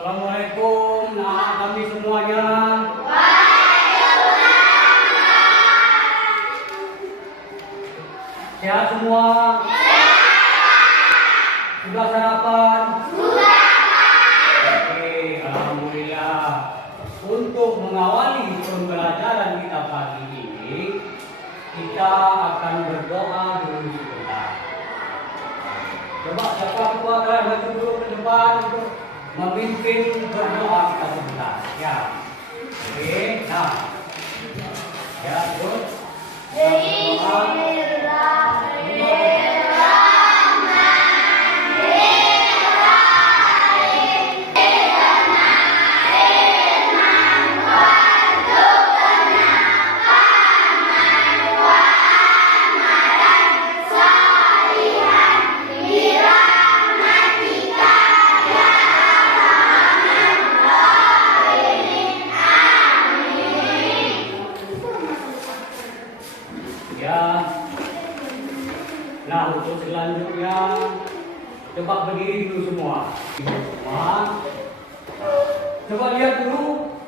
Assalamualaikum anak kami semuanya. Sehat semua? Sudah sarapan? Sudah. Oke, alhamdulillah. Untuk mengawali pembelajaran kita pagi ini, kita akan berdoa dulu sebentar. Coba siapa ketua kalian maju dulu ke depan untuk memimpin berdoa kita sebentar. Ya. Oke, nah. Ya, terus. Nah, untuk selanjutnya coba berdiri dulu semua. Coba lihat dulu,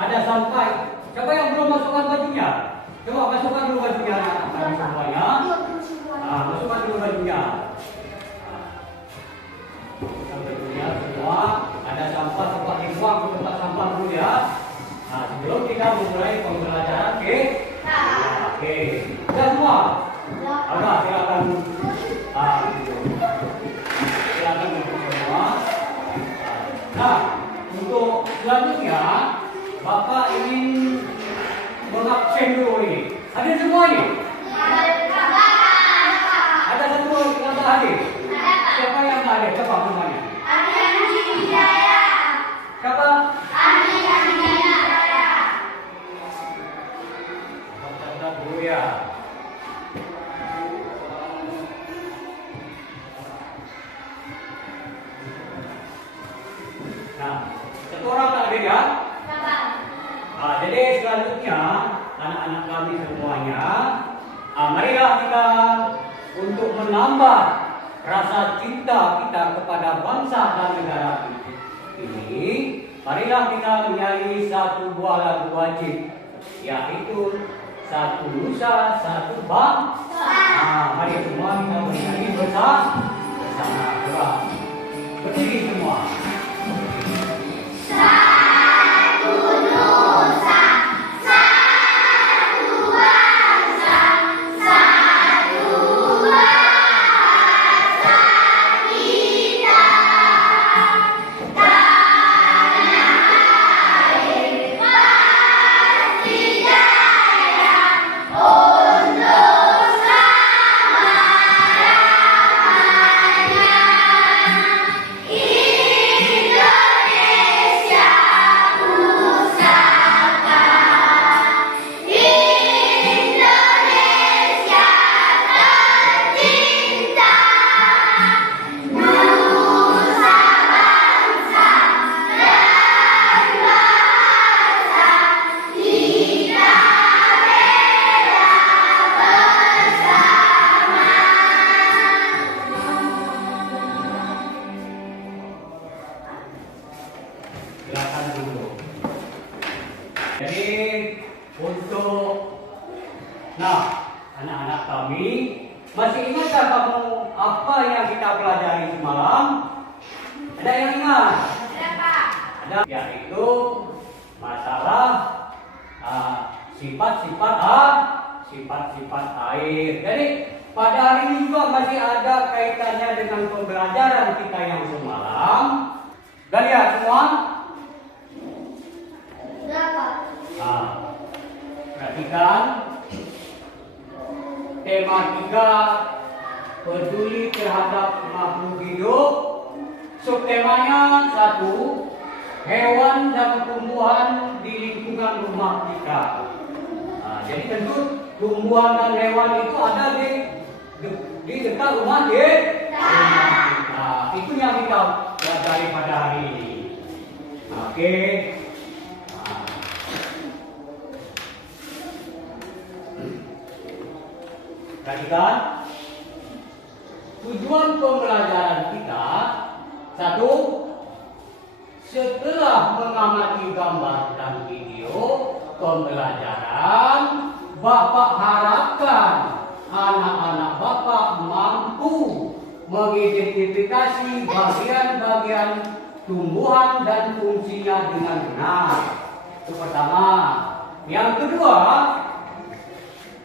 ada sampai. Siapa yang belum masukkan bajunya? Coba masukkan dulu bajunya kami semuanya. Masukkan dulu bajunya. Bajunya semua. Ada sampah, coba dibuang ke tempat sampah dulu ya. Sebelum kita memulai pembelajaran, oke? Oke. Sudah semua? Ada, silakan. Silakan untuk semua. Nah, untuk selanjutnya Bapak ingin mengabsen dulu ini. Hadir semua ini? Ada satu yang tak hadir? Siapa yang tak hadir? Siapa namanya? Siapa? Bapak dulu ya. Nah, satu orang tak ada ya? Jadi selanjutnya anak-anak kami semuanya, marilah kita untuk menambah rasa cinta kita kepada bangsa dan negara ini. Marilah kita menyanyi satu buah lagu wajib, yaitu Satu Nusa Satu Bangsa. Mari semua kita menyanyi bersama. Berdiri semua. Satu Nusa, satu bangsa, satu bahasa kita. Tanah air pasti jaya untuk selama-lamanya. Indonesia Pusaka, Indonesia tercinta, nusa bangsa dan bahasa kita bela bersama. Silakan dulu. Jadi untuk anak-anak kami, masih ingatkah kamu apa yang kita pelajari semalam? Ada yang ingat? Ada, yaitu masalah sifat-sifat air. Jadi pada hari ini juga masih ada kaitannya dengan pembelajaran kita yang semalam. Sudah lihat semua? Perhatikan tema 3, peduli terhadap makhluk hidup. Subtemanya 1, hewan dan tumbuhan di lingkungan rumah kita. Jadi tentu tumbuhan dan hewan itu ada di dekat rumah kita. Itu yang kita pelajari pada hari ini. Oke. Perhatikan, tujuan pembelajaran kita 1, setelah mengamati gambar dan video pembelajaran, Bapak harapkan anak-anak Bapak mampu mengidentifikasi bagian-bagian tumbuhan dan fungsinya dengan benar. Itu pertama. Yang kedua,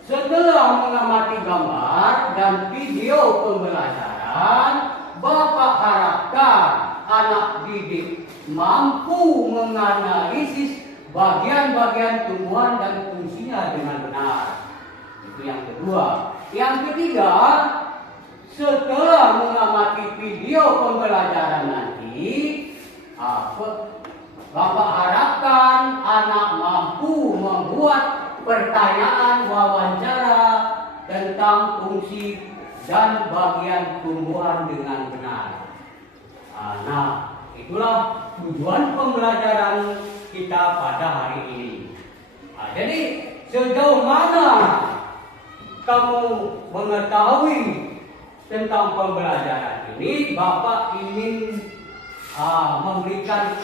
setelah mengamati gambar dan video pembelajaran, Bapak harapkan anak didik mampu menganalisis bagian-bagian tumbuhan dan fungsinya dengan benar. Itu yang kedua. Yang ketiga, setelah mengamati video pembelajaran nanti, Bapak harapkan anak mampu membuat pertanyaan wawancara tentang fungsi dan bagian tumbuhan dengan benar. Nah, itulah tujuan pembelajaran kita pada hari ini. Jadi sejauh mana kamu mengetahui tentang pembelajaran ini, Bapak ingin memberikan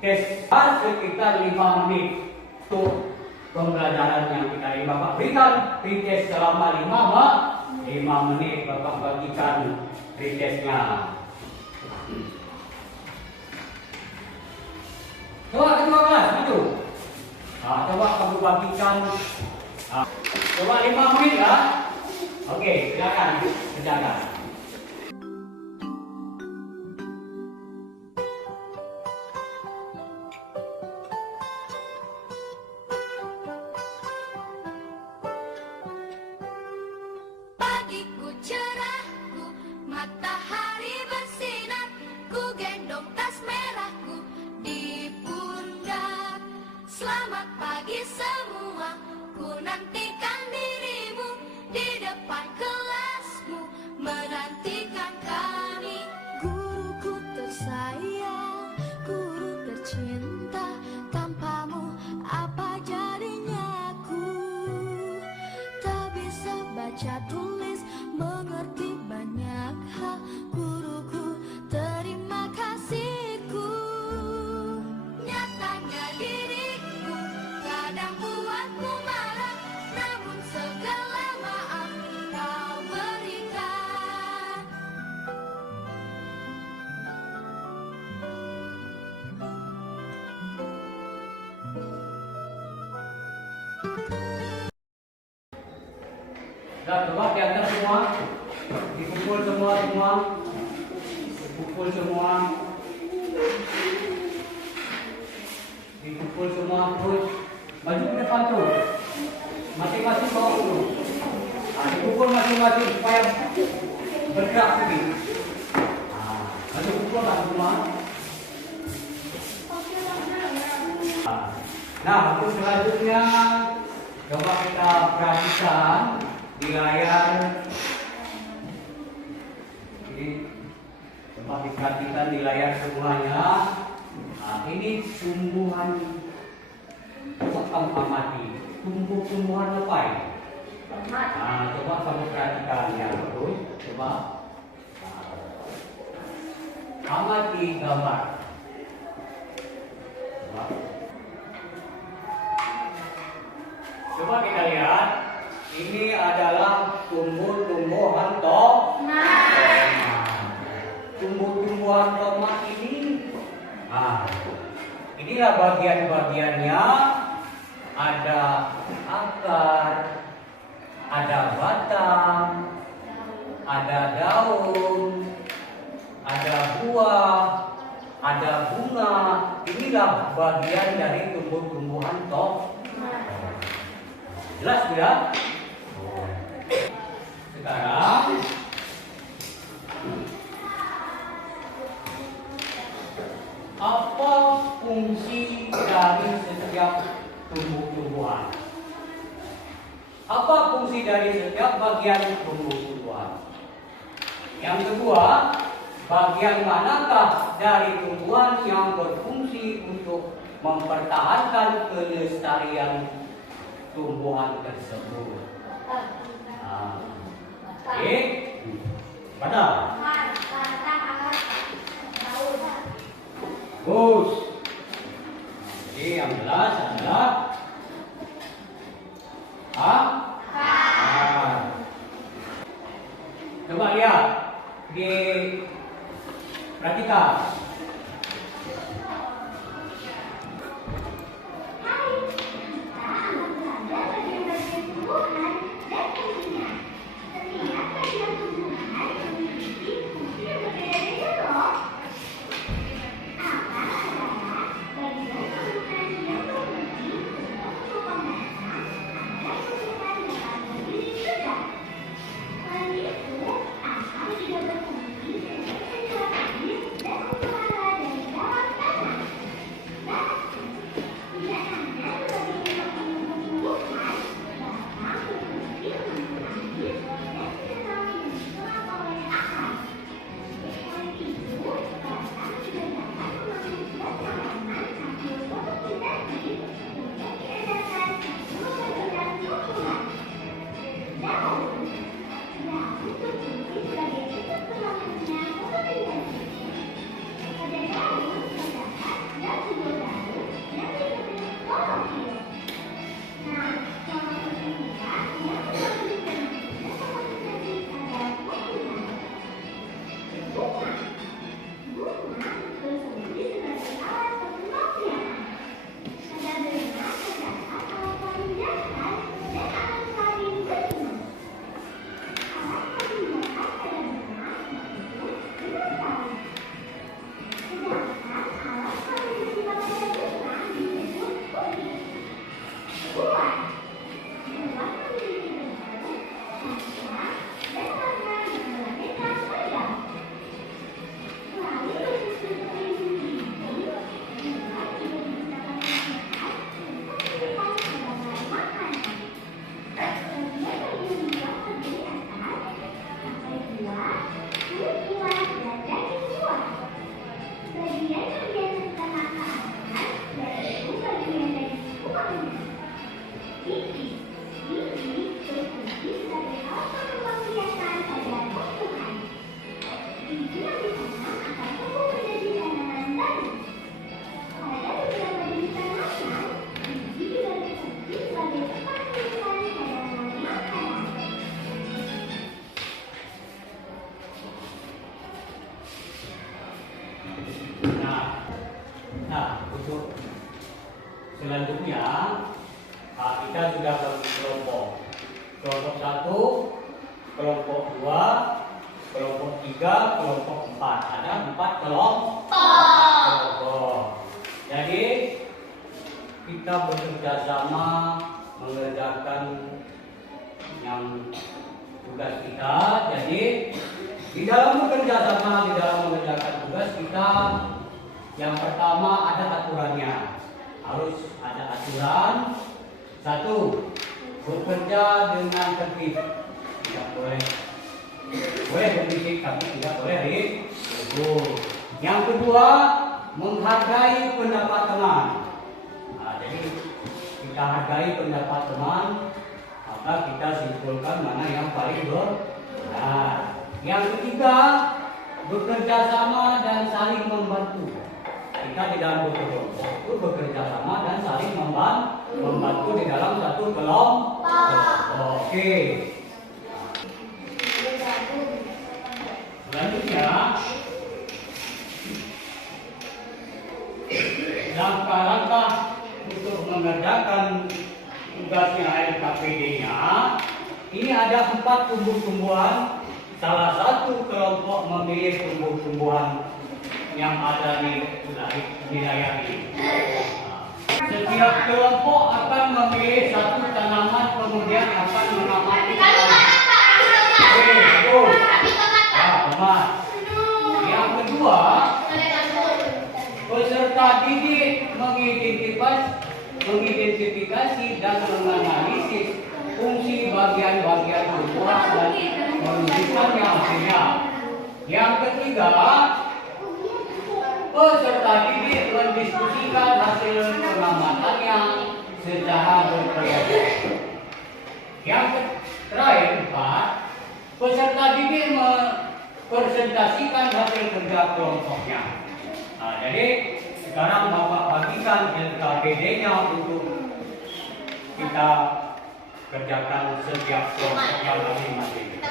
tes sekitar 5 menit untuk pembelajaran yang kita ini. Bapak berikan pretest selama 5 menit. Bapak bagikan pretestnya. Coba kedua kelas, maju. Coba kamu bagikan. Coba 5 menit ya. Oke, silakan kerjakan. Pagiku cerahku, matahari bersinar, ku gendong tas merahku di pundak. Selamat pagi semua, ku nantikan dirimu di depan kelasmu, menantikan kami. Guruku tersayang, guru tercinta, tanpamu apa jadinya aku? Tak bisa baca tulis, mengerti banyak hal. Guruku, terima kasihku. Nyatanya diriku kadang buatku marah, namun segala maaf kau berikan. Dah, coba di atas semua, dikumpul semua, dikumpul semua, dikumpul semua, terus maju ke depan tuh, masing-masing bawa dulu, dikumpul masing-masing supaya bergerak sedikit. Maju kumpul lah semua. Nah, untuk selanjutnya coba kita perhatikan di layar. Jadi coba diperhatikan di layar semuanya. Ini tumbuhan, coba kamu amati tumbuhan apa ini? Coba kamu perhatikan ya, terus coba amati gambar. Coba kita lihat, ini adalah tumbuh-tumbuhan tomat. Tumbuh-tumbuhan tomat ini, inilah bagian-bagiannya. Ada akar, ada batang, ada daun, ada buah, ada bunga. Inilah bagian dari tumbuh-tumbuhan tomat. Jelas tidak? Sekarang apa fungsi dari setiap tumbuh-tumbuhan? Apa fungsi dari setiap bagian tumbuh-tumbuhan? Yang kedua, bagian manakah dari tumbuhan yang berfungsi untuk mempertahankan kelestarian tumbuhan tersebut? Oke, mana? Bagus. Jadi yang jelas adalah A. Coba lihat di perhatikan. Untuk selanjutnya kita sudah bagi kelompok. Kelompok 1, kelompok 2, kelompok 3, kelompok 4. Ada 4 kelompok. Jadi kita bekerja sama mengerjakan yang tugas kita. Jadi di dalam bekerja sama, di dalam mengerjakan tugas kita, yang pertama ada aturannya. Harus ada aturan. 1, bekerja dengan tertib. Tidak boleh berbisik tapi tidak boleh ribut. Yang kedua, menghargai pendapat teman. Jadi kita hargai pendapat teman, maka kita simpulkan mana yang paling benar. Yang ketiga, bekerja sama dan saling membantu. Kita di dalam kelompok itu bekerja sama dan saling membantu di dalam satu kelompok. Oke. Selanjutnya, langkah-langkah untuk mengerjakan tugasnya LKPD-nya. Ini ada 4 tumbuh-tumbuhan. Salah satu kelompok memilih tumbuh-tumbuhan yang ada di wilayah ini. Setiap kelompok akan memilih satu tanaman, kemudian akan mengamati tanaman. Oke, bagus. Teman. Yang kedua, peserta didik mengidentifikasi dan menganalisis fungsi bagian-bagian tumbuhan dan menunjukkannya hasilnya. Yang ketiga, peserta didik mendiskusikan hasil pengamatannya secara berkelompok. Yang terakhir, 4, peserta didik mempresentasikan hasil kerja kelompoknya. Jadi Sekarang Bapak bagikan LKPD-nya untuk kita kerjakan setiap kelompoknya masing-masing.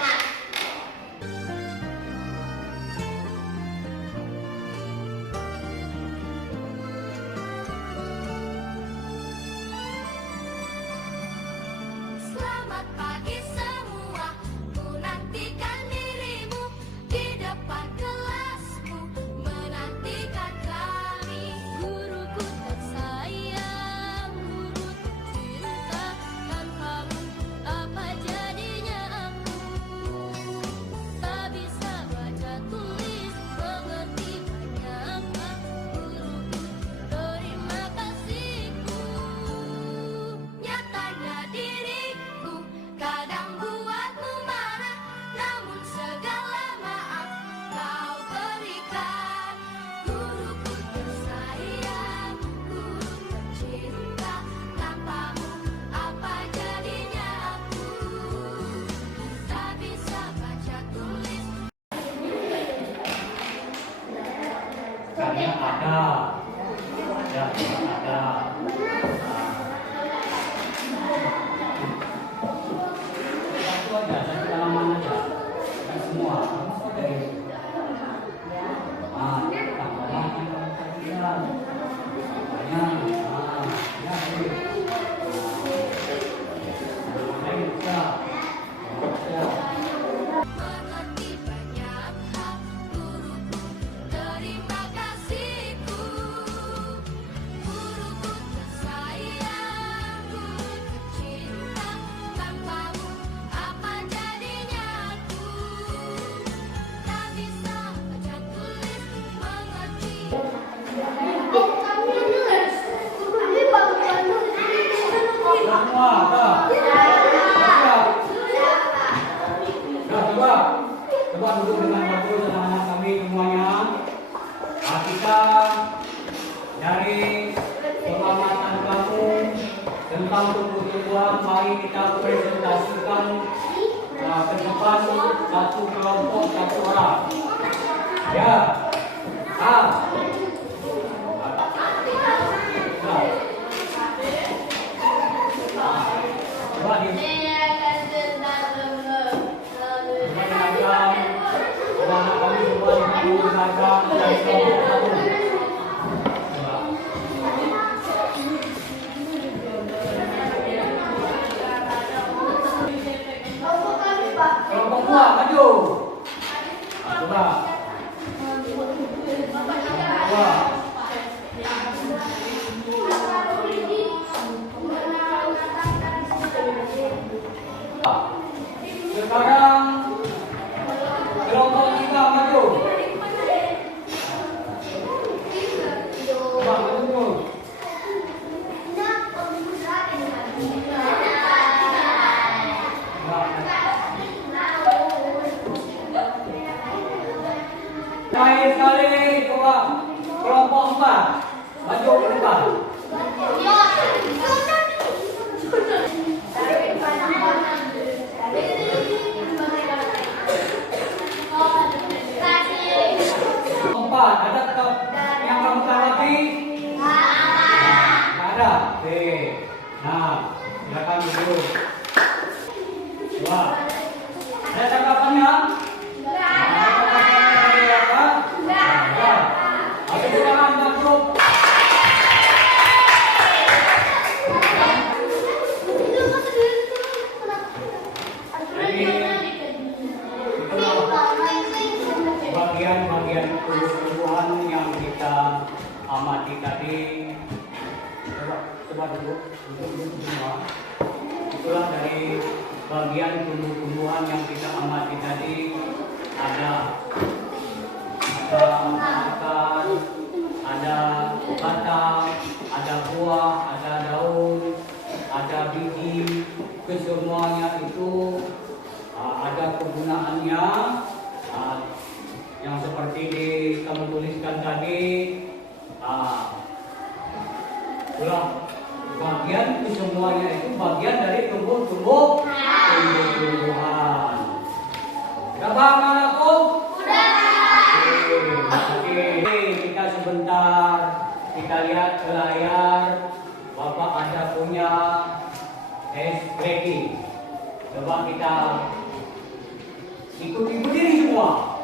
Selamat pagi semua, ku nantikan dirimu di depan kelasku, menantikan kami. Guruku tersayang, guru tercinta, tanpamu apa jadinya aku? Tak bisa baca tulis, mengerti banyak hal, guruku terima kasihku. Nyatanya diriku kadang buatmu marah, namun segala maaf kau berikan. Guruku tersayang, guru tercinta, tanpamu apa jadinya aku? Tak bisa baca tulis. Karena ada. Satu aja, satu halaman aja. Bukan semua. Harus ada ini. Tambah lagi kalau kalian. Banyak. Ya, ini. Lain bisa. Bisa. Mengerti banyak hal, guruku terima kasihku. Guruku tersayang, guru tercinta, tanpamu apa jadinya aku? Tak bisa baca tulis, mengerti. Semua, dah. Dah, coba duduk dengan bagus anak-anak kami semuanya. Kita dari pengamatan kamu tentang tumbuh-tumbuhan, mari kita presentasikan ke depan satu kelompok, satu orang. Ya. Coba dengarkan, anak-anak kami semua dengarkan dari kelompok satu. Kelompok dua, maju. Coba. Dua. Sekarang kelompok tiga maju. Coba maju terus. Baik sekali, coba kelompok empat maju ke depan. Empat, ada yang kamu tanggapi? Nggak ada. Oke. Nah, silakan dulu. Dua. Ada tanggapannya? Bagian-bagian tumbuh-tumbuhan yang kita amati tadi. Coba duduk semua. Itulah dari bagian tumbuh-tumbuhan yang kita amati tadi. Ada makan, ada batang, ada buah, ada daun, ada biji. Kesemuanya itu ada kegunaannya. Yang seperti kamu tuliskan tadi, bagian semuanya itu bagian dari tumbuh-tumbuhan. Sudah paham anakku? Oke, kita sebentar lihat ke layar, Bapak ada punya breaking. Coba kita ikuti berdiri semua.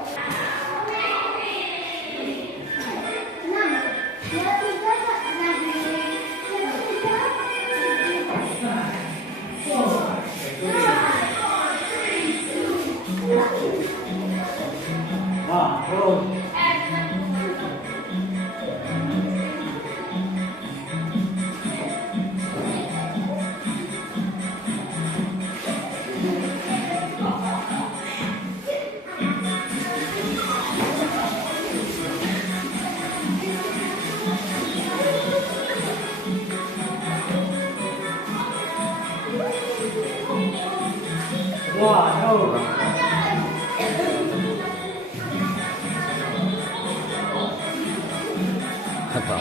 Nah, terus. Wah, terus. Apa?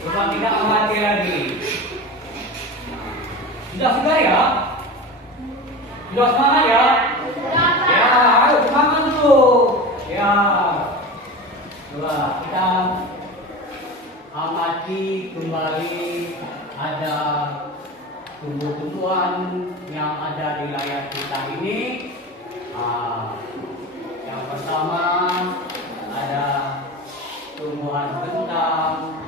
Coba kita amati lagi. Sudah ya? Sudah semangat ya? Ya, ayo semangat tuh. Ya. Coba kita amati kembali ada tumbuh-tumbuhan yang ada di layar kita ini. Yang pertama ada tumbuhan kentang.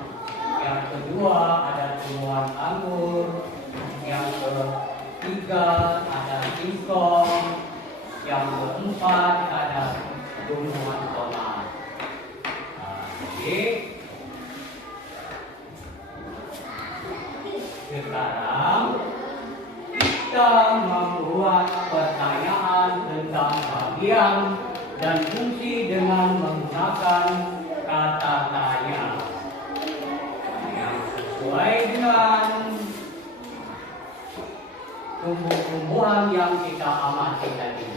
Yang kedua ada tumbuhan anggur, yang ketiga ada singkong, yang keempat ada tumbuhan tomat. Jadi sekarang kita membuat pertanyaan tentang bagian dan fungsi dengan menggunakan kata tanya sesuai dengan tumbuh-tumbuhan yang kita amati tadi.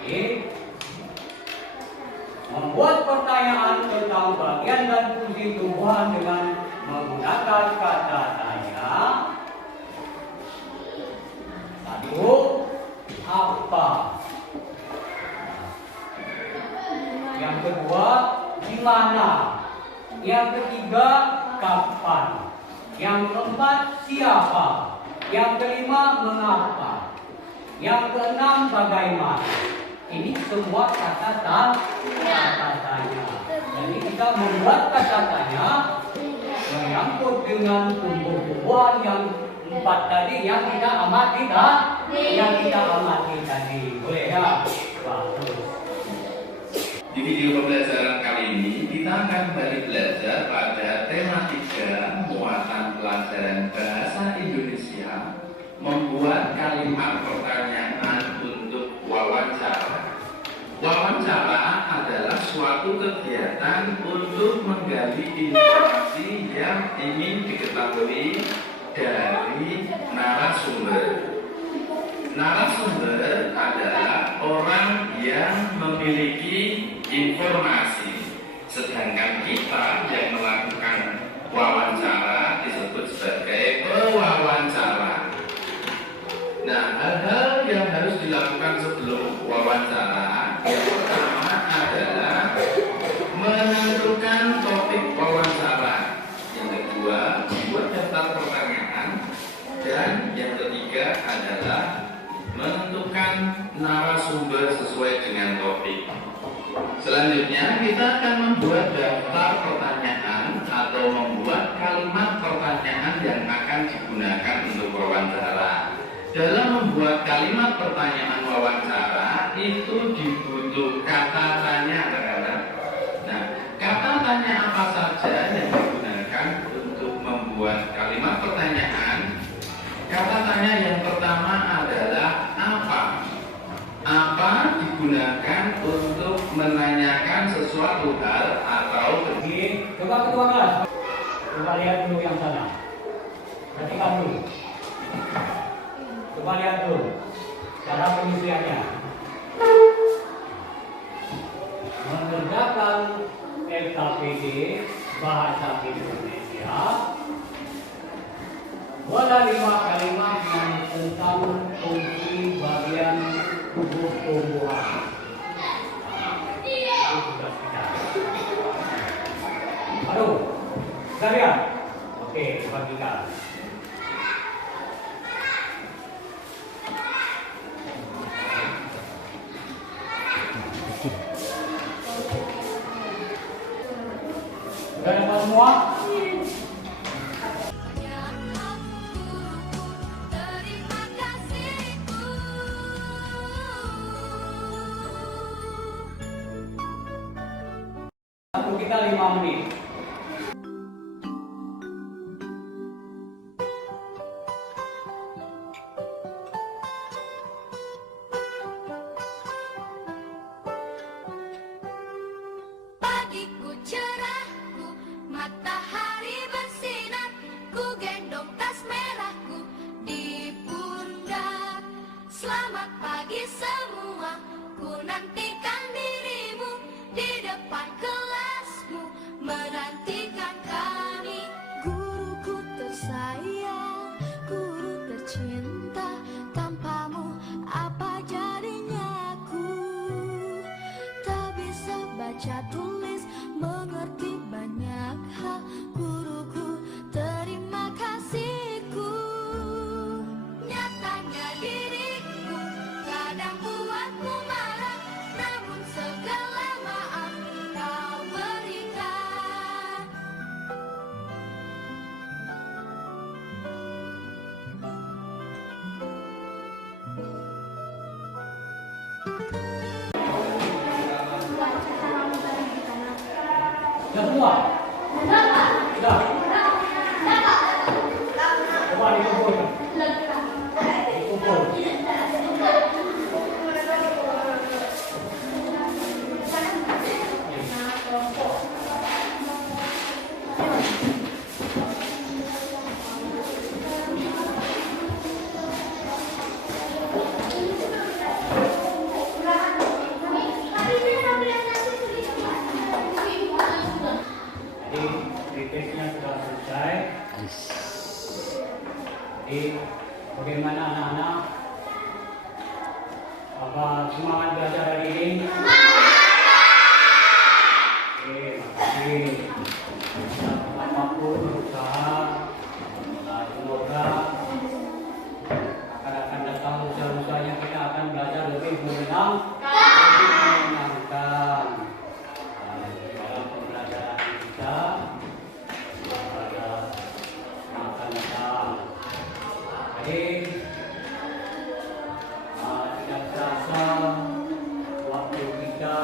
Jadi, membuat pertanyaan tentang bagian dan fungsi tumbuhan dengan menggunakan kata tanya. Satu, apa? Yang kedua, di mana? Yang ketiga, kapan? Yang keempat, siapa? Yang kelima, mengapa? Yang keenam, bagaimana? Ini semua kata tanya. Jadi kita membuat kata tanya menyangkut dengan tumbuh-tumbuhan yang empat tadi yang kita amati tadi. Boleh ya? Bagus. Di video pembelajaran kali ini kita akan kembali belajar pada tema 3 muatan pelajaran bahasa Indonesia, membuat kalimat pertanyaan untuk wawancara. Wawancara adalah suatu kegiatan untuk menggali informasi yang ingin diketahui dari narasumber. Narasumber adalah orang yang memiliki informasi Sedangkan kita yang melakukan wawancara disebut sebagai pewawancara. Nah, hal-hal yang harus dilakukan sebelum wawancara yang pertama adalah menentukan topik wawancara. Yang kedua, membuat daftar pertanyaan. Dan yang ketiga adalah menentukan narasumber sesuai dengan topik. Selanjutnya kita akan membuat daftar pertanyaan atau membuat kalimat pertanyaan yang akan digunakan untuk wawancara. Dalam membuat kalimat pertanyaan wawancara itu dibutuhkan kata tanya, anak-anak. Nah, kata tanya apa saja yang digunakan untuk membuat kalimat pertanyaan? Kata tanya yang pertama adalah apa? Apa digunakan untuk menanyakan sesuatu hal atau Oke, coba ketua kelas. Coba lihat dulu yang sana. Perhatikan dulu. Coba lihat dulu cara pengisiannya. Mengerjakan LKPD Bahasa Indonesia. Ada 5 kalimat yang tentang fungsi bagian tubuh tumbuhan. Itu sudah kita. Aduh, sudah lihat? Oke, bagikan. Sudah dapat semua? Terima kasihku. Waktu kita 5 menit. Pagiku cerahku, matahari bersinar, ku gendong tas merahku di pundak. Selamat pagi semua, ku nantikan dirimu di depan kelasmu, menantikan kami. Guruku tersayang, guru tercinta, tanpamu apa jadinya aku? Tak bisa baca tulis, mengerti banyak hal. Guruku, terima kasihku. Nyatanya diriku kadang buatku marah, namun segala maaf kau berikan. Sudah semua? Sudah. Coba dikumpul. Dikumpul. Jadi retestnya sudah selesai. Jadi bagaimana anak-anak? Apa semangat belajar hari ini? Oke, makasih. Apapun berusaha, semoga akan datang usaha-usahanya kita akan belajar lebih menyenangkan. Dalam pembelajaran kita pada akan datang. Jadi tidak terasa waktu kita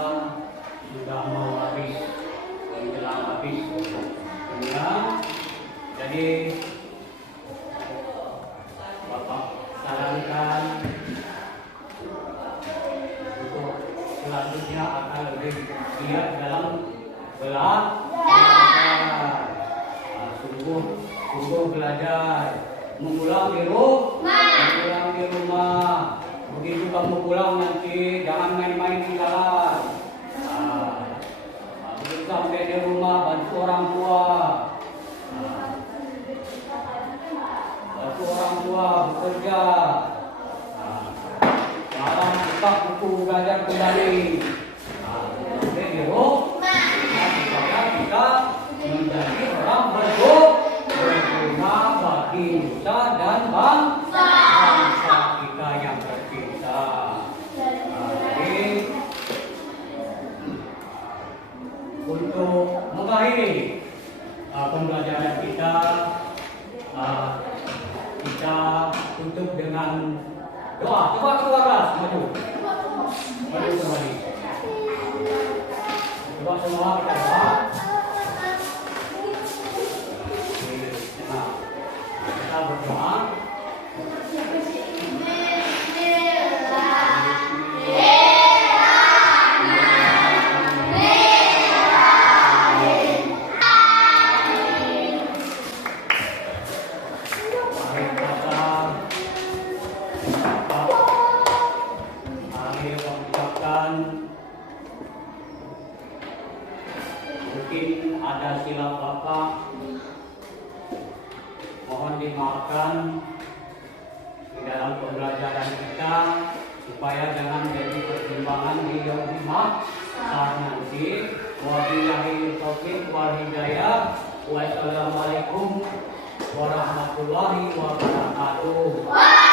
sudah mau habis, menjelang habis. Jadi Bapak sarankan untuk selanjutnya akan lebih giat dalam belajar. Sungguh belajar, mengulang di rumah. Begitu kamu pulang nanti jangan main-main di jalan. Begitu sampai di rumah bantu orang tua. Bantu orang tua bekerja. Malam buka buku belajar kembali. Oke, supaya kita menjadi orang berguna bagi nusa dan bangsa kita yang tercinta. Jadi untuk mengakhiri pembelajaran kita, kita tutup dengan doa. Coba keluarlah maju kembali. Coba semua kita doa. Nah, kita berdoa. Mungkin ada silap Bapak, mohon dimaafkan di dalam pembelajaran kita supaya jangan jadi pertimbangan di yaumil mahsyar nanti. Wabillahi taufiq wal hidayah. Wassalamualaikum warahmatullahi wabarakatuh.